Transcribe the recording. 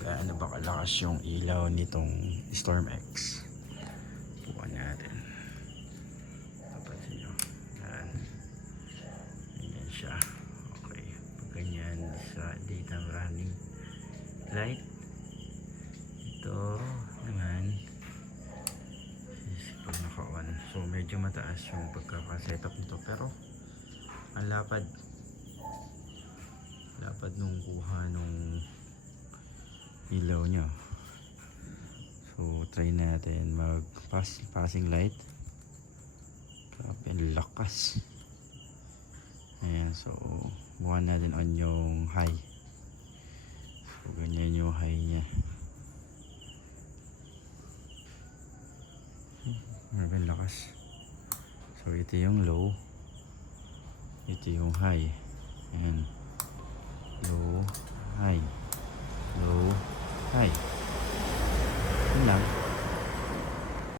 gaano ba kalakas yung ilaw nitong Storm X. Bukan natin. Papansin nyo. Yan. Ganyan siya. Okay. Pag ganyan sa daytime running light. Ito naman is pag naka-on. So medyo mataas yung pagkaka-setup nito. Pero ang lapad nung kuha nung ilaw nyo. So try natin mag passing light. Grabe ang lakas. Ayan, so bukan natin on yung high. So ganyan yung high nya. Grabe ang lakas. So ito yung low, ito yung high. Ayan, low, high, low, high. Yun lang.